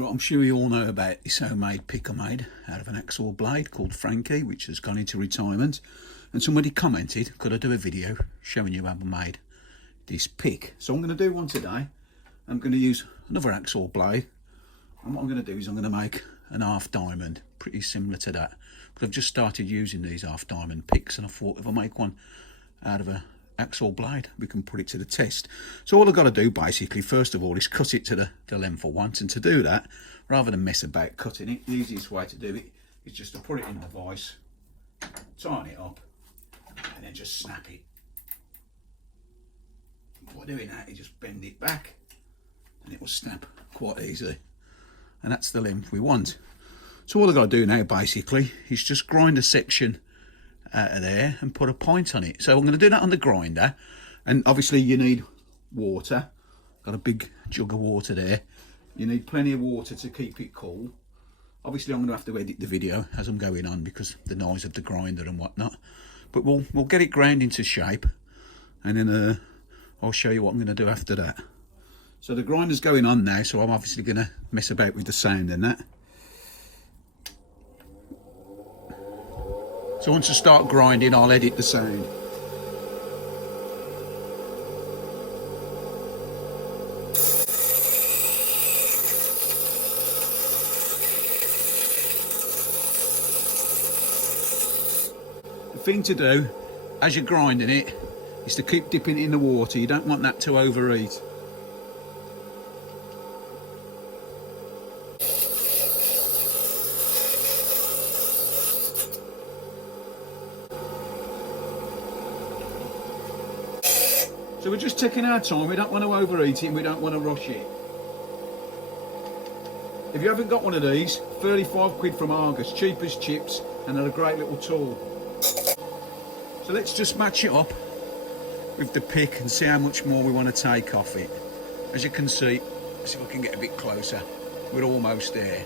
Right, I'm sure you all know about this homemade pick I made out of an hacksaw blade called Frankie, which has gone into retirement. And somebody commented, could I do a video showing you how I made this pick? So I'm going to do one today. I'm going to use another hacksaw blade. And what I'm going to do is I'm going to make an half diamond, pretty similar to that. Because I've just started using these half diamond picks, and I thought if I make one out of a hacksaw blade, we can put it to the test. So all I've got to do basically, first of all, is cut it to the length I want. And to do that, rather than mess about cutting it, the easiest way to do it is just to put it in the vise, tighten it up, and then just snap it. By doing that, you just bend it back and it will snap quite easily. And that's the length we want. So all I've got to do now basically is just grind a section out of there and put a point on it. So I'm going to do that on the grinder, and obviously you need water. Got a big jug of water there. You need plenty of water to keep it cool. Obviously I'm going to have to edit the video as I'm going on because of the noise of the grinder and whatnot, but we'll get it ground into shape, and then I'll show you what I'm going to do after that. So the grinder's going on now, so I'm obviously going to mess about with the sound and that. So once I start grinding, I'll edit the sound. The thing to do as you're grinding it is to keep dipping it in the water. You don't want that to overheat. So we're just taking our time. We don't want to overeat it and we don't want to rush it. If you haven't got one of these, 35 quid from Argos, cheap as chips, and they're a great little tool. So let's just match it up with the pick and see how much more we want to take off it. As you can see, see if I can get a bit closer, we're almost there.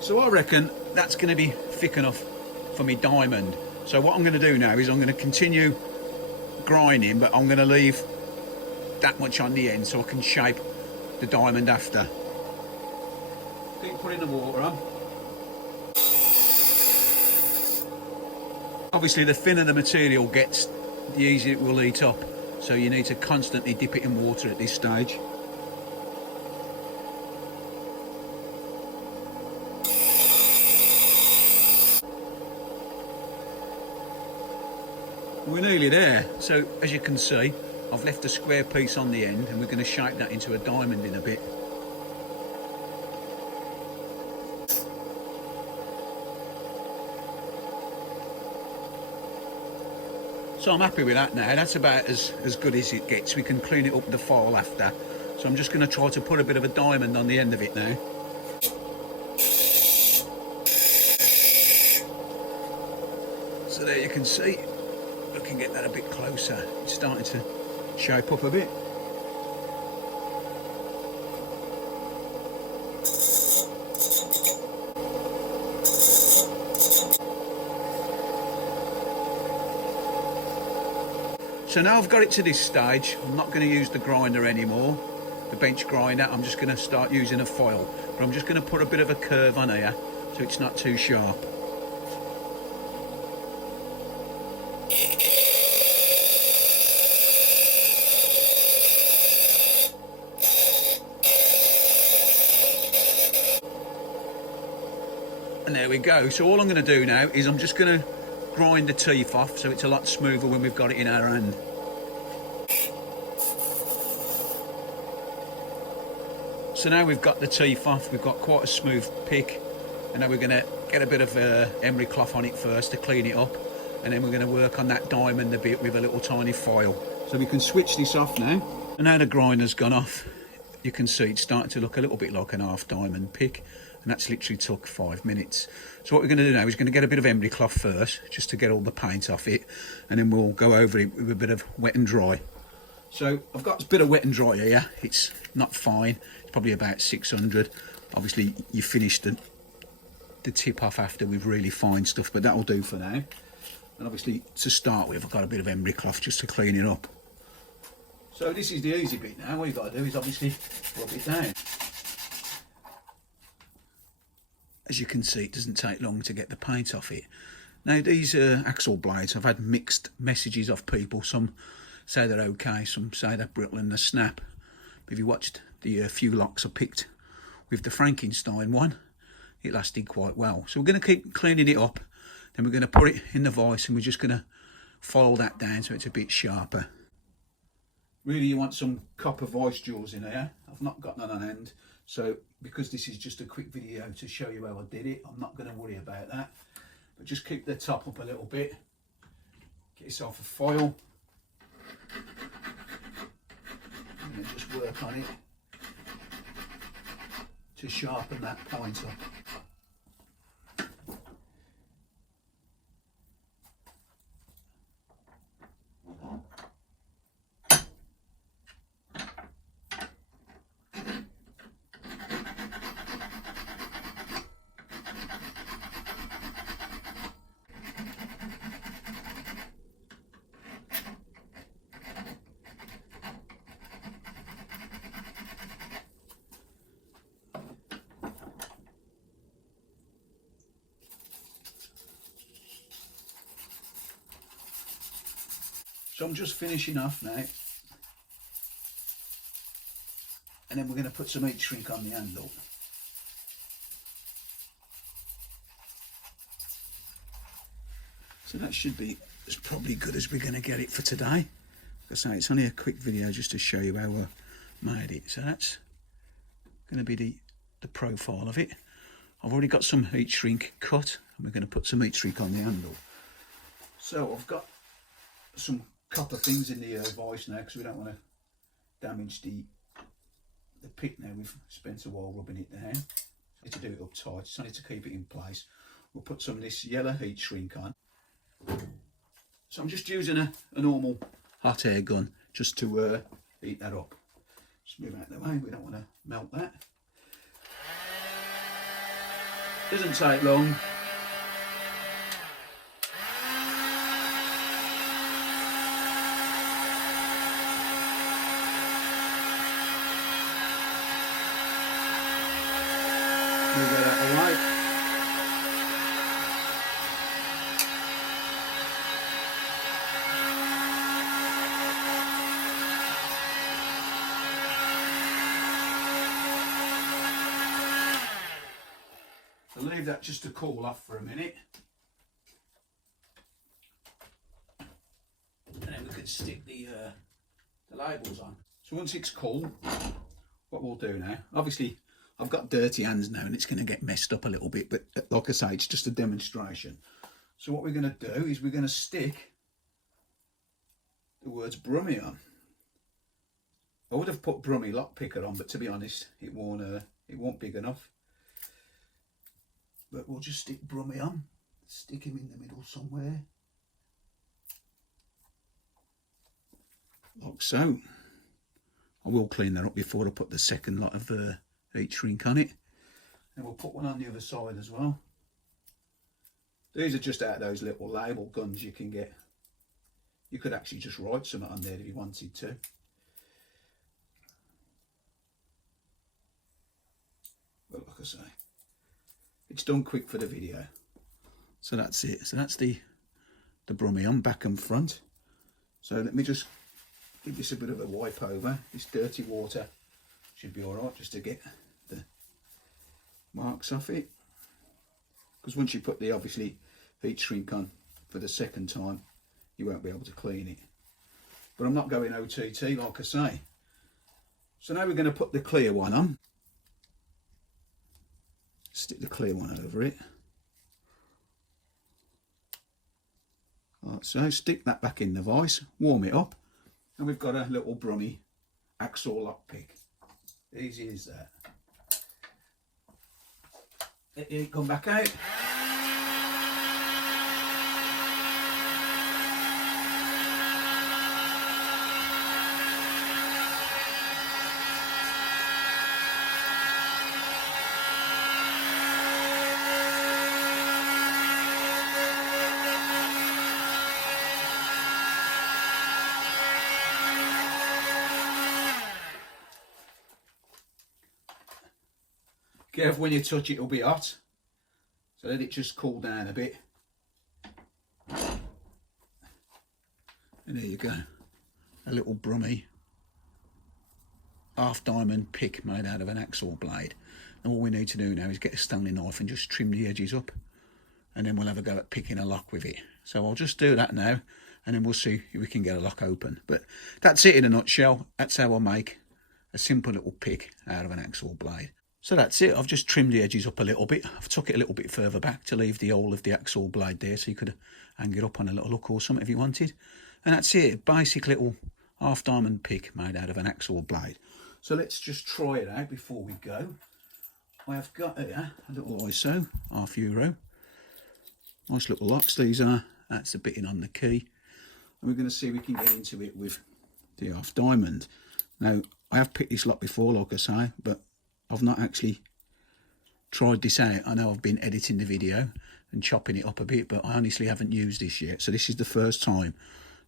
So I reckon that's going to be thick enough for me diamond. So what I'm going to do now is I'm going to continue grinding, but I'm going to leave that much on the end so I can shape the diamond after. Keep putting the water on. Obviously the thinner the material gets, the easier it will heat up. So you need to constantly dip it in water at this stage. We're nearly there. So as you can see, I've left a square piece on the end and we're going to shape that into a diamond in a bit. So I'm happy with that now. That's about as good as it gets. We can clean it up with the file after. So I'm just going to try to put a bit of a diamond on the end of it now. So there you can see. I can get that a bit closer. It's starting to shape up a bit. So now I've got it to this stage, I'm not going to use the grinder anymore, the bench grinder. I'm just going to start using a file, but I'm just going to put a bit of a curve on here so it's not too sharp. And there we go. So all I'm going to do now is I'm just going to grind the teeth off so it's a lot smoother when we've got it in our hand. So now we've got the teeth off, we've got quite a smooth pick, and now we're going to get a bit of emery cloth on it first to clean it up, and then we're going to work on that diamond a bit with a little tiny file. So we can switch this off now. And now the grinder's gone off, you can see it's starting to look a little bit like an half diamond pick, and that's literally took 5 minutes. So what we're going to do now is going to get a bit of emery cloth first, just to get all the paint off it, and then we'll go over it with a bit of wet and dry. So I've got a bit of wet and dry here. It's not fine, it's probably about 600. Obviously you finish the tip off after with really fine stuff, but that'll do for now. And obviously to start with, I've got a bit of emery cloth just to clean it up. So this is the easy bit now. What you've got to do is obviously rub it down. As you can see, it doesn't take long to get the paint off it. Now these hacksaw blades, I've had mixed messages off people. Some say they're okay, some say they're brittle and they snap. But if you watched the few locks I picked with the Frankenstein one, it lasted quite well. So we're going to keep cleaning it up, then we're going to put it in the vise and we're just going to follow that down so it's a bit sharper. Really, you want some copper vice jewels in here. I've not got none on hand, so because this is just a quick video to show you how I did it, I'm not going to worry about that. But just keep the top up a little bit. Get yourself a foil. And then just work on it to sharpen that point up. So I'm just finishing off now, and then we're going to put some heat shrink on the handle. So that should be as probably good as we're going to get it for today. Like I say, it's only a quick video just to show you how I made it. So that's going to be the profile of it. I've already got some heat shrink cut, and we're going to put some heat shrink on the handle. So I've got some copper things in the vise now because we don't want to damage the pit now. We've spent a while rubbing it down. Need to do it up tight, it's only to keep it in place. We'll put some of this yellow heat shrink on. So I'm just using a normal hot air gun just to heat that up. Just move out of the way, we don't want to melt that. Doesn't take long. Move that out of the way. So leave that just to cool off for a minute. And then we can stick the labels on. So once it's cool, what we'll do now, obviously I've got dirty hands now and it's going to get messed up a little bit, but like I say, it's just a demonstration. So what we're going to do is we're going to stick the words Brummy on. I would have put Brummy lockpicker on, but to be honest, it won't big enough. But we'll just stick Brummy on, stick him in the middle somewhere, like so. I will clean that up before I put the second lot of heat shrink on it, and we'll put one on the other side as well. These are just out of those little label guns you can get. You could actually just write something on there if you wanted to. But like I say, it's done quick for the video. So that's it. So that's the Brummy on back and front. So let me just give this a bit of a wipe over. This dirty water should be all right just to get the marks off it. Because once you put the obviously heat shrink on for the second time, you won't be able to clean it. But I'm not going OTT like I say. So now we're going to put the clear one on. Stick the clear one over it. Like so, stick that back in the vise, warm it up, and we've got a little Brummy hacksaw lockpick. Easy as that. Let it come back out. Careful when you touch it, it'll be hot. So let it just cool down a bit. And there you go. A little brummy half diamond pick made out of an hacksaw blade. And all we need to do now is get a Stanley knife and just trim the edges up. And then we'll have a go at picking a lock with it. So I'll just do that now, and then we'll see if we can get a lock open. But that's it in a nutshell. That's how I make a simple little pick out of an hacksaw blade. So that's it. I've just trimmed the edges up a little bit. I've took it a little bit further back to leave the hole of the hacksaw blade there, so you could hang it up on a little hook or something if you wanted. And that's it. Basic little half diamond pick made out of an hacksaw blade. So let's just try it out before we go. I have got here a little ISO, €1. Nice little locks these are. That's the bitting on the key. And we're going to see if we can get into it with the half diamond. Now, I have picked this lock before, like I say, but I've not actually tried this out. I know I've been editing the video and chopping it up a bit, but I honestly haven't used this yet. So this is the first time.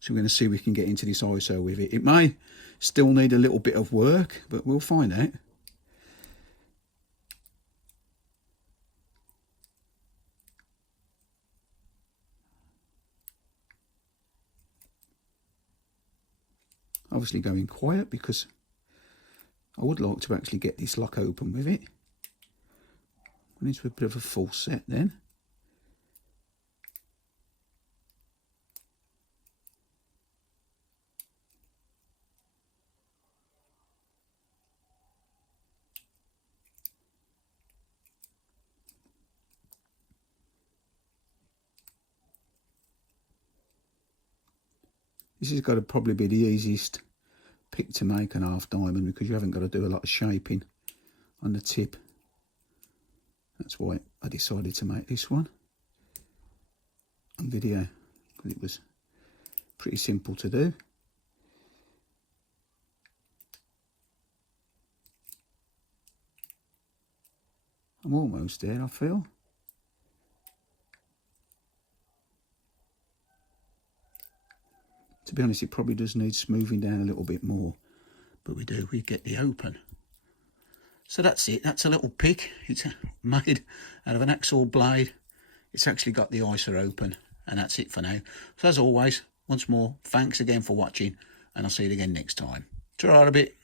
So we're going to see if we can get into this ISO with it. It may still need a little bit of work, but we'll find out. Obviously going quiet because I would like to actually get this lock open with it. I need to a bit of a full set then. This has got to probably be the easiest pick to make an half diamond because you haven't got to do a lot of shaping on the tip. That's why I decided to make this one on video, because it was pretty simple to do. I'm almost there, I feel. To be honest, it probably does need smoothing down a little bit more, but we get the open. So that's it. That's a little pick. It's made out of an hacksaw blade. It's actually got the icer open, and that's it for now. So as always, once more, thanks again for watching, and I'll see you again next time. Ta-ra a bit.